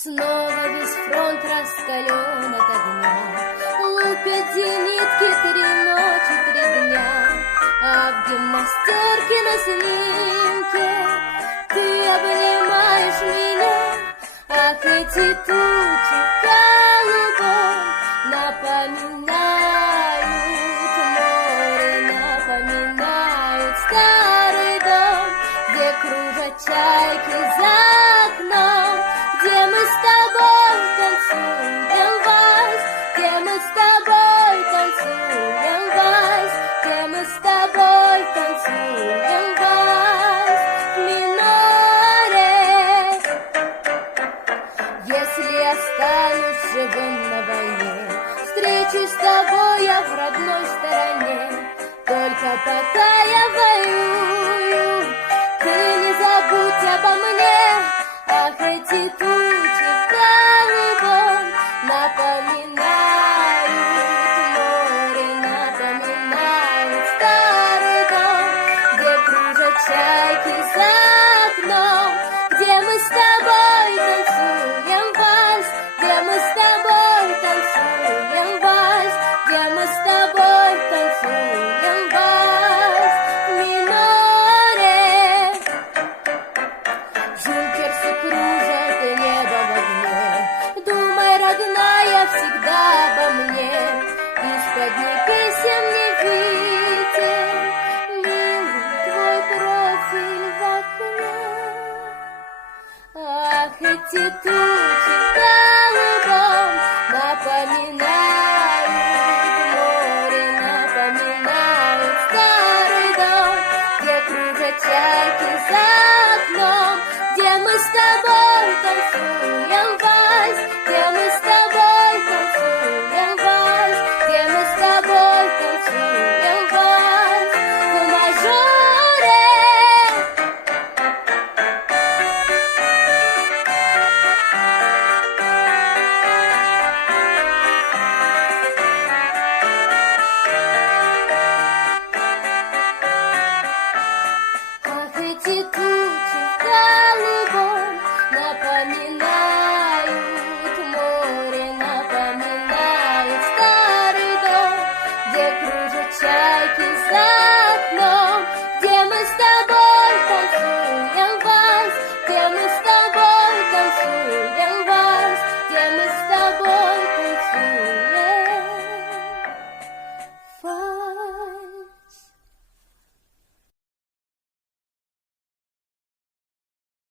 Снова весь фронт раскален от огня, лупят зенитки 3 ночи, 3 дня. А в гимнастерке на снимке ты обнимаешь меня. Ах, эти тучи голубой напоминают море, напоминают старый дом, где кружат чайки за окном, где мы с тобой танцуем вальс, где мы с тобой танцуем вальс, где мы с тобой танцуем вальс в миноре. Если останусь живым на войне, встречусь с тобой я в родной стороне. Только пока я воюю, ты не забудь обо мне. Ах, эти тучи в голубом напоминают море, напоминают старый дом, где кружат чайки за окном, где мы с тобой танцуем вальс, где мы с тобой танцуем вальс, где мы с тобой танцуем вальс в миноре. Юнкерсы кружат небо в огне, думай, родная, всегда обо мне. Из-под них песен не виден милый твой профиль в окне. Ах, эти тучи голубом напоминают море, напоминают старый дом, где кружат чайки за окном, где мы с тобой танцуем вальс, где мы с тобой танцуем вальс, где мы с тобой танцуем вальс в мажоре. Ах, эти тучи в голубом напоминают море, напоминают старый дом, где кружат чайки за